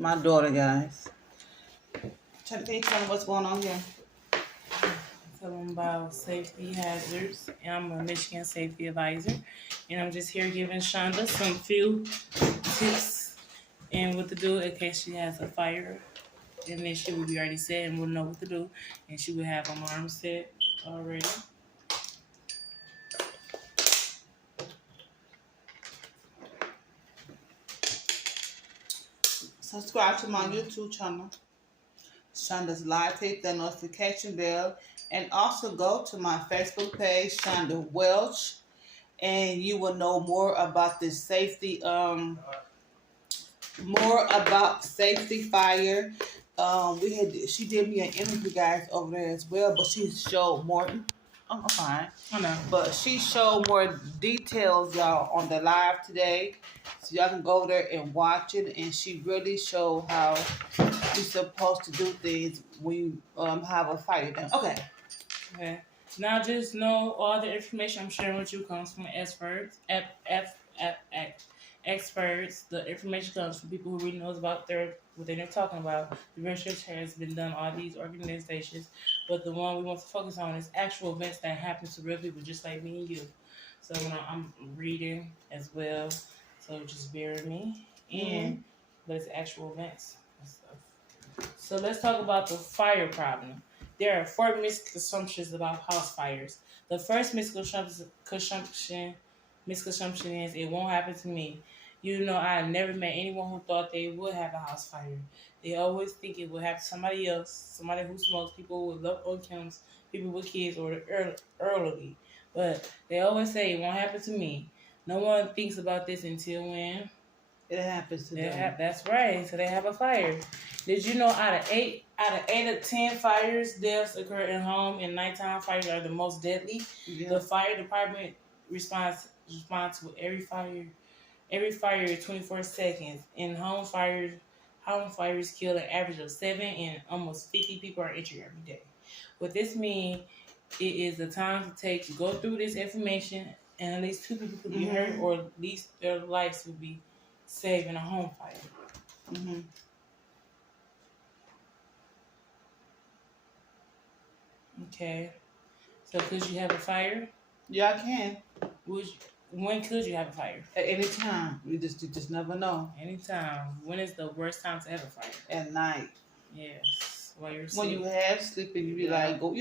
My daughter, guys. Can you tell me what's going on here? Tell them about safety hazards. And I'm a Michigan safety advisor, and I'm just here giving Shonda some few tips and what to do in case she has a fire. And then she will be already set and will know what to do, and she will have alarm set already. Subscribe to my YouTube channel, Shonda'sLife. Hit the notification bell. And also go to my Facebook page, Shonda Welch. And you will know more about this safety, more about safety fire. She did me an interview, guys, over there as well, but she showed more. I'm fine. I know. But she showed more details, y'all, on the live today. So y'all can go there and watch it. And she really showed how you're supposed to do things when you have a fire down. Okay. Now just know all the information I'm sharing with you comes from experts. Experts. The information comes from people who really knows about what they're talking about. The research has been done on all these organizations, but the one we want to focus on is actual events that happen to real people, just like me and you. So I'm reading as well, so just bear with me. But it's actual events and stuff. So let's talk about the fire problem. There are 4 misconceptions about house fires. The first misconception is it won't happen to me. I never met anyone who thought they would have a house fire. They always think it will happen to somebody else, somebody who smokes, people with low incomes, people with kids, or the elderly. But they always say it won't happen to me. No one thinks about this until when it happens to them. That's right. So they have a fire. Did you know out of 8 of 10 fires deaths occur in home, and nighttime fires are the most deadly? Yeah. The fire department responds to every fire 24 seconds. In home fires kill an average of 7, and almost 50 people are injured every day. What this means, it is the time to go through this information, and at least 2 people could be hurt, or at least their lives would be saved in a home fire. Okay. So could you have a fire? Yeah, I can. When could you have a fire? At any time. You just never know. Anytime. When is the worst time to have a fire? At night. Yes. While you're when you have sleeping, you be like, go,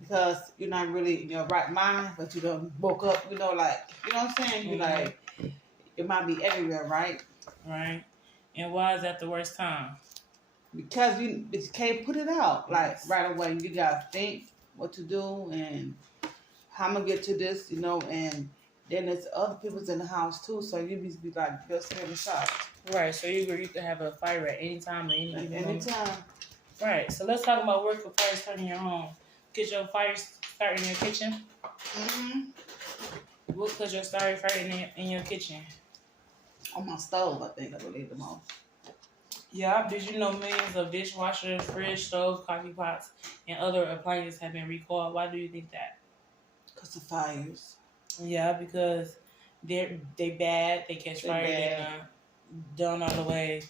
because you're not really in your right mind, but you done woke up, like, you know what I'm saying? You like, it might be everywhere, right? Right. And why is that the worst time? Because you can't put it out like right away. You gotta think what to do and how I'm gonna get to this, and then there's other people's in the house too, so you be like you're scared and shocked. Right. So you can have a fire at any time or any time. Right. So let's talk about where could fire start in your home. Could your fire start in your kitchen? What could your fire in your kitchen? On my stove, I think I would eat the most. Yeah, did you know millions of dishwashers, fridge, stoves, coffee pots, and other appliances have been recalled? Why do you think that? Because of fires. Yeah, because they bad. They catch fire. They're done all the way,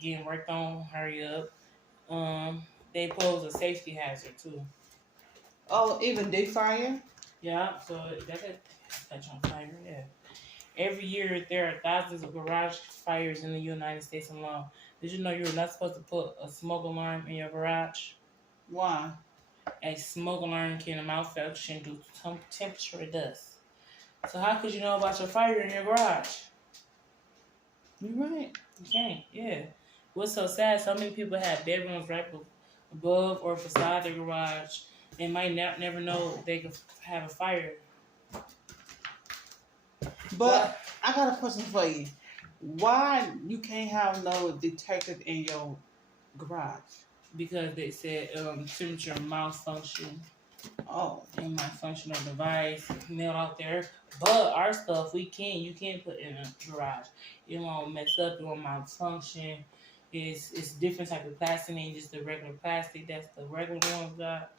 getting worked on. Hurry up. They pose a safety hazard too. Oh, even deep fire? Yeah, so that could catch on fire. Yeah. Every year, there are thousands of garage fires in the United States alone. Did you know you were not supposed to put a smoke alarm in your garage? Why? A smoke alarm can malfunction due to temperature or dust. So how could you know about your fire in your garage? You're right. You can't, yeah. What's so sad, so many people have bedrooms right above or beside their garage. They might never know they could have a fire. But I got a question for you. Why you can't have no detector in your garage? Because they said temperature malfunction. Oh. And my functional device nailed out there. But our stuff, you can't put in a garage. It won't mess up, it won't malfunction. It's different type of plastic than just the regular plastic. That's the regular ones got.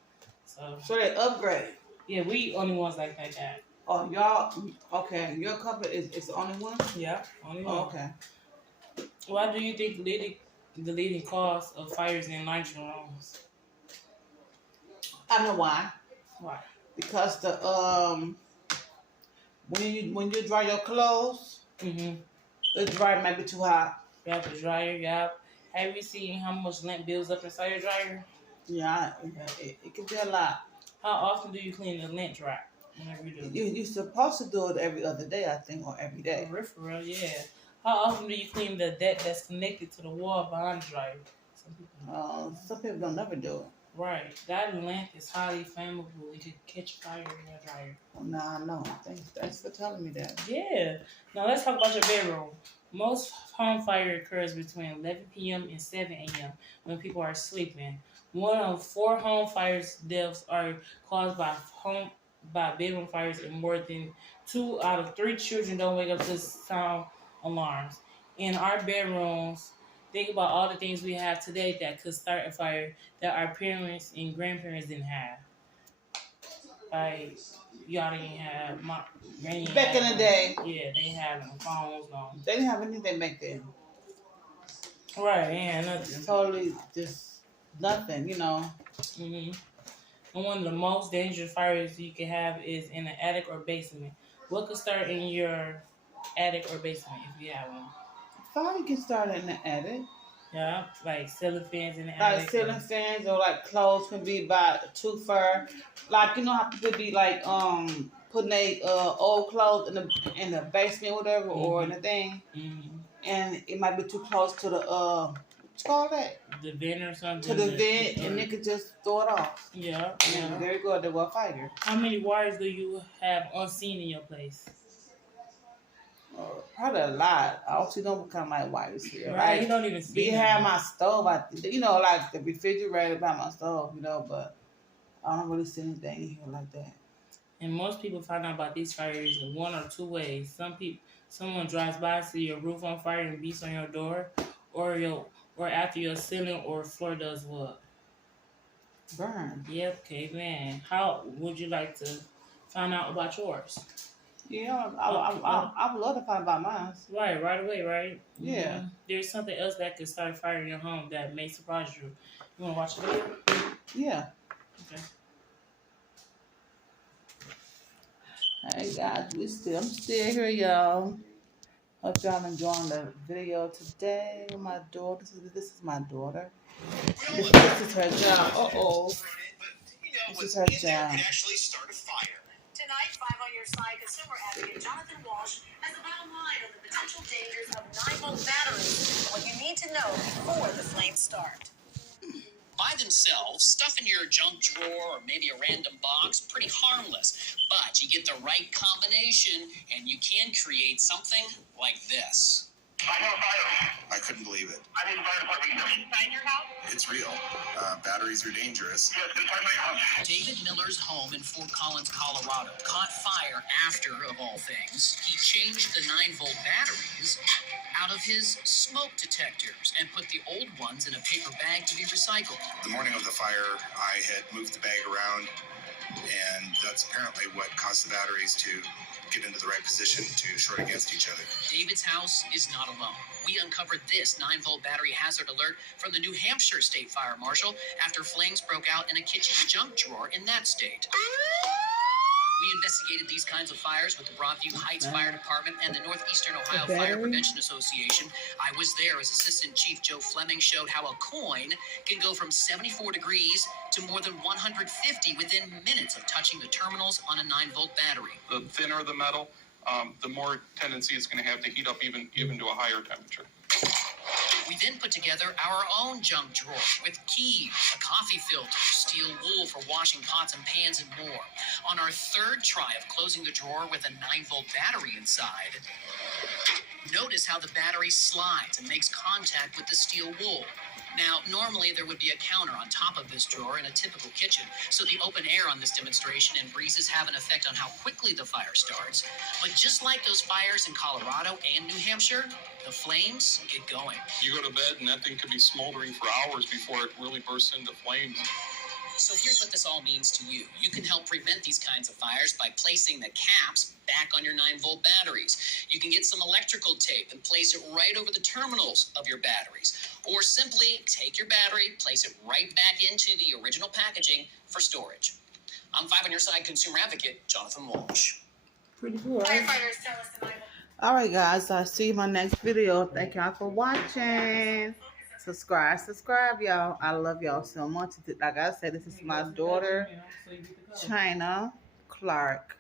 So they upgrade. Yeah, we only ones like that. Oh, y'all, okay. Your company is the only one? Yeah, only one. Oh, okay. Why do you think the leading cause of fires in nitrogen rooms? I know why. Why? Because the when you dry your clothes, Mm-hmm. the dryer might be too hot. You have the dryer. Yeah. Have you seen how much lint builds up inside your dryer? Yeah, it can be a lot. How often do you clean the lint dry? Whenever you do. You're supposed to do it every other day, I think, or every day. For real, yeah. How often do you clean the deck that's connected to the wall behind the dryer? Some people don't never do it. Right. That lint is highly flammable. It could catch fire in your dryer. Well, now I know. Thanks for telling me that. Yeah. Now let's talk about your bedroom. Most home fire occurs between 11 p.m. and 7 a.m. when people are sleeping. One of 4 home fires deaths are caused by bedroom fires, and more than 2 out of 3 children don't wake up to sound alarms. In our bedrooms, think about all the things we have today that could start a fire that our parents and grandparents didn't have. Like y'all didn't have my granny. Back in the day. Yeah, they didn't have no phones, no. They didn't have anything back then. Right, yeah, nothing. Totally just nothing, Mm-hmm. And one of the most dangerous fires you can have is in an attic or basement. What could start in your attic or basement if you have one? Fire can start in the attic. Yeah, like ceiling fans in the Like attic. ceiling fans or like clothes can be by too far. Like how people be like putting their old clothes in the basement or whatever or in the thing. Mm-hmm. And it might be too close to the what you call that? The vent or something. To the vent, and they could just throw it off. Yeah. And there you go, they were fire. How many wires do you have unseen in your place? Probably a lot. I also don't become like wires here. Right, like, you don't even see we have my stove, like the refrigerator by my stove, but I don't really see anything in here like that. And most people find out about these fires in one or two ways. Someone drives by, see your roof on fire and beats on your door, or after your ceiling or floor does what? Burn. Yep, caveman. How would you like to find out about yours? Yeah, I would love to find about mine. Right away, right? Yeah. Mm-hmm. There's something else that could start a fire in your home that may surprise you. You want to watch the video? Yeah. Okay. Hey guys, I'm still here, y'all. Hope y'all enjoying the video today. My daughter, this is my daughter. This is her job. This is her job. Tonight, 5 on your side, consumer advocate Jonathan Walsh has the bottom line on the potential dangers of 9-volt batteries and what you need to know before the flames start. By themselves, stuff in your junk drawer or maybe a random box, pretty harmless. But you get the right combination and you can create something like this. I couldn't believe it. I'm in the fire department. Inside your house? It's real. Batteries are dangerous. Yes, inside my house. David Miller's home in Fort Collins, Colorado, caught fire after, of all things, he changed the 9-volt batteries out of his smoke detectors and put the old ones in a paper bag to be recycled. The morning of the fire, I had moved the bag around, and that's apparently what caused the batteries to get into the right position to short against each other. David's house is not alone. We uncovered this 9-volt battery hazard alert from the New Hampshire State Fire Marshal after flames broke out in a kitchen junk drawer in that state. We investigated these kinds of fires with the Broadview Heights Fire Department and the Northeastern Ohio Fire Prevention Association. I was there as Assistant Chief Joe Fleming showed how a coin can go from 74 degrees to more than 150 within minutes of touching the terminals on a 9-volt battery. The thinner the metal, the more tendency it's going to have to heat up even to a higher temperature. We then put together our own junk drawer with keys, a coffee filter, steel wool for washing pots and pans, and more. On our third try of closing the drawer with a 9-volt battery inside, notice how the battery slides and makes contact with the steel wool. Now, normally there would be a counter on top of this drawer in a typical kitchen, so the open air on this demonstration and breezes have an effect on how quickly the fire starts. But just like those fires in Colorado and New Hampshire, the flames get going. You go to bed and that thing could be smoldering for hours before it really bursts into flames. So here's what this all means to you. You can help prevent these kinds of fires by placing the caps back on your 9-volt batteries. You can get some electrical tape and place it right over the terminals of your batteries. Or simply take your battery, place it right back into the original packaging for storage. I'm 5 on your side consumer advocate, Jonathan Walsh. Pretty cool, right? Firefighters tell us tonight. Alright guys, I'll see you in my next video. Thank y'all for watching. Subscribe, y'all. I love y'all so much. Like I said, this is my daughter, China Clark.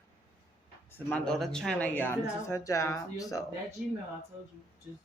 This is my daughter, China, y'all. This is her job. So So that Gmail I told you, just